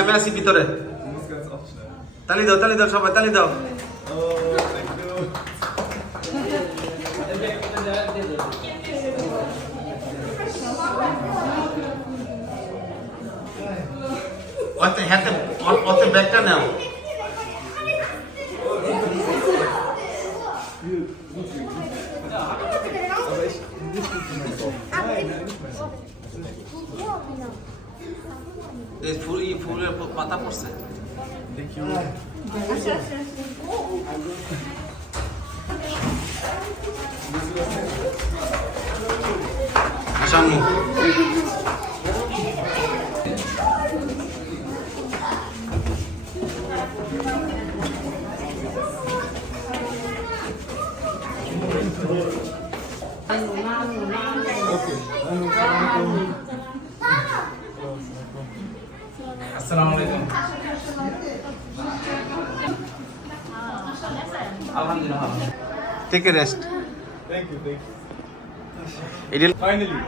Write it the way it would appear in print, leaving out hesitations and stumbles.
আমি আছি ভিতরে। তালি দাও সবাই, তালি দাও। হাতে ব্যাগটা নাও। ফুলের পাতা পড়ছে। সামনে আসসালামু আলাইকুম। আলহামদুলিল্লাহ। Take a rest. Thank you. Finally.